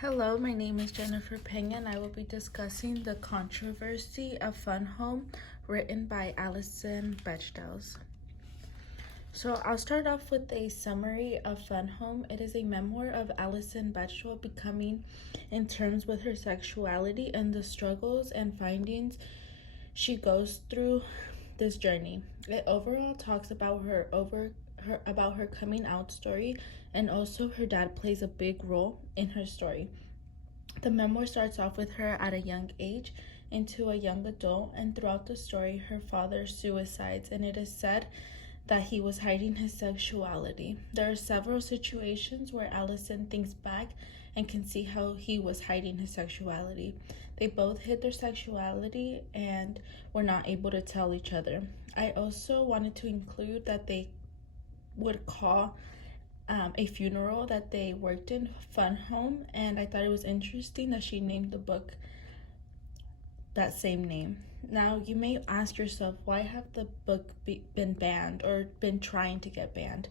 Hello, my name is Jennifer Pena and I will be discussing The Controversy of Fun Home, written by Alison Bechdels. So I'll start off with a summary of Fun Home. It is a memoir of Alison Bechdel becoming in terms with her sexuality and the struggles and findings she goes through this journey. It overall talks about her coming out story, and also her dad plays a big role in her story. The memoir starts off with her at a young age into a young adult, and throughout the story her father suicides, and it is said that he was hiding his sexuality. There are several situations where Allison thinks back and can see how he was hiding his sexuality. They both hid their sexuality and were not able to tell each other. I also wanted to include that they would call a funeral that they worked in Fun Home, and I thought it was interesting that she named the book that same name. Now, you may ask yourself, why have the book been banned or been trying to get banned?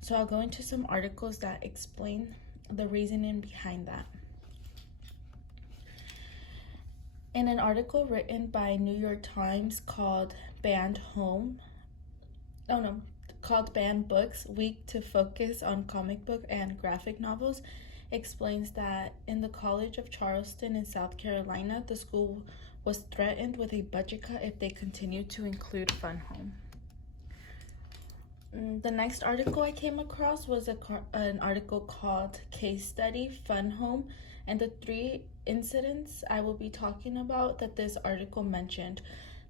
So I'll go into some articles that explain the reasoning behind that. In an article written by New York Times called Banned Books, Week to Focus on Comic Book and Graphic Novels, explains that in the College of Charleston in South Carolina, the school was threatened with a budget cut if they continued to include Fun Home. The next article I came across was an article called Case Study Fun Home, and the three incidents I will be talking about that this article mentioned.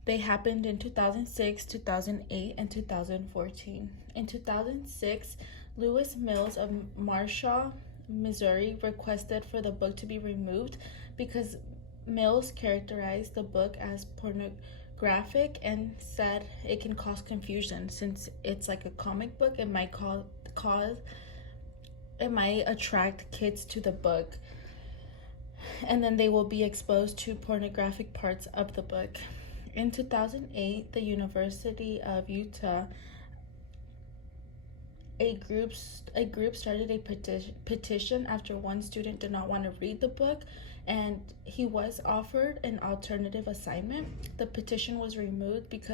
They happened in 2006, 2008, and 2014. In 2006, Lewis Mills of Marshall, Missouri, requested for the book to be removed because Mills characterized the book as pornographic and said it can cause confusion since it's like a comic book. It might attract kids to the book, and then they will be exposed to pornographic parts of the book. In 2008, the University of Utah, a group started a petition after one student did not want to read the book, and he was offered an alternative assignment. The petition was removed because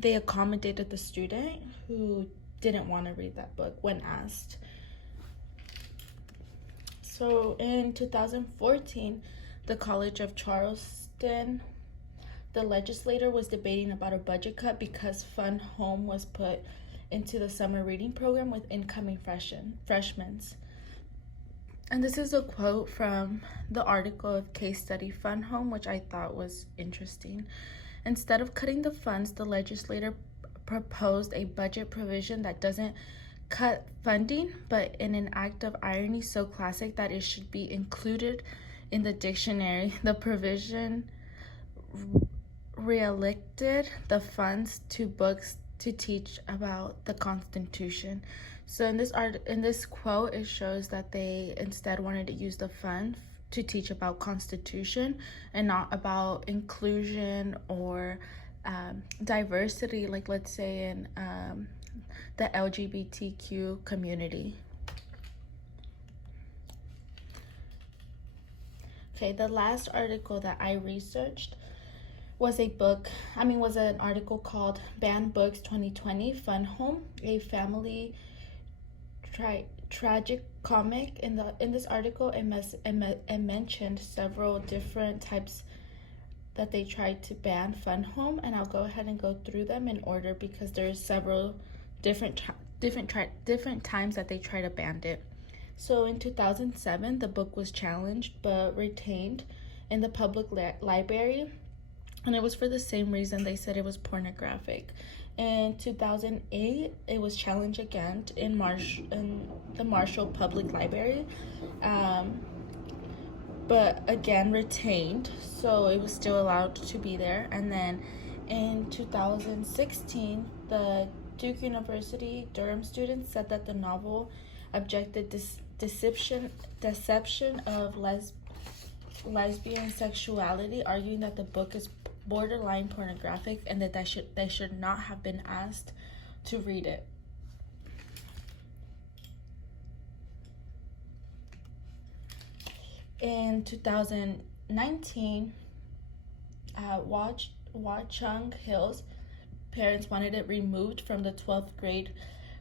they accommodated the student who didn't want to read that book when asked. So in 2014, the College of Charleston, the legislature was debating about a budget cut because Fun Home was put into the summer reading program with incoming freshmen. And this is a quote from the article of Case Study Fun Home, which I thought was interesting. Instead of cutting the funds, the legislature proposed a budget provision that doesn't cut funding, but in an act of irony so classic that it should be included in the dictionary, the provision reallocated the funds to books to teach about the Constitution. So in this quote, it shows that they instead wanted to use the fund to teach about Constitution and not about inclusion or diversity, like let's say in the LGBTQ community. Okay, the last article that I researched was an article called Banned Books 2020 Fun Home, a family tragic comic. In this article, it mentioned several different types that they tried to ban Fun Home, and I'll go ahead and go through them in order because there's several different times that they try to ban it. So in 2007, the book was challenged but retained in the public library, and it was for the same reason. They said it was pornographic. In 2008, it was challenged again in the Marshall Public Library, but again retained, so it was still allowed to be there. And then in 2016, the Duke University Durham students said that the novel objected deception of lesbian sexuality, arguing that the book is borderline pornographic and that they should not have been asked to read it. In 2019, at Watchung Hills, parents wanted it removed from the 12th grade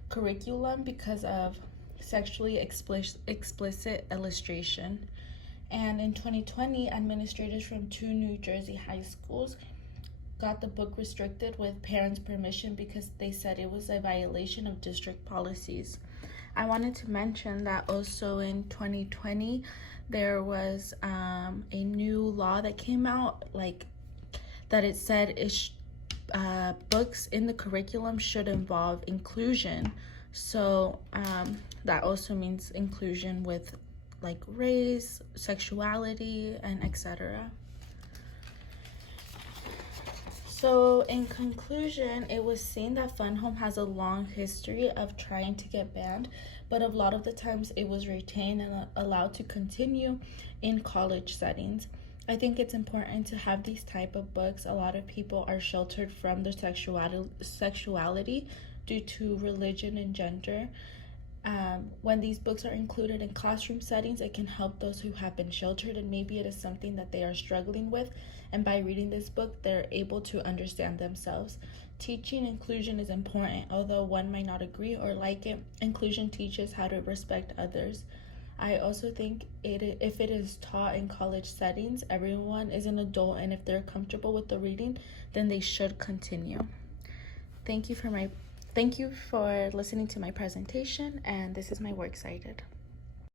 curriculum because of sexually explicit illustration. And in 2020, administrators from 2 New Jersey high schools got the book restricted with parents' permission because they said it was a violation of district policies. I wanted to mention that also in 2020, there was a new law that came out, like that it said books in the curriculum should involve inclusion. So that also means inclusion with like race, sexuality, and etc. So in conclusion, it was seen that Fun Home has a long history of trying to get banned, but a lot of the times it was retained and allowed to continue in college settings. I think it's important to have these type of books. A lot of people are sheltered from their sexuality due to religion and gender. When these books are included in classroom settings, it can help those who have been sheltered, and maybe it is something that they are struggling with. And by reading this book, they're able to understand themselves. Teaching inclusion is important, although one might not agree or like it. Inclusion teaches how to respect others. I also think if it is taught in college settings, everyone is an adult, and if they're comfortable with the reading, then they should continue. Thank you for listening to my presentation, and this is my works cited.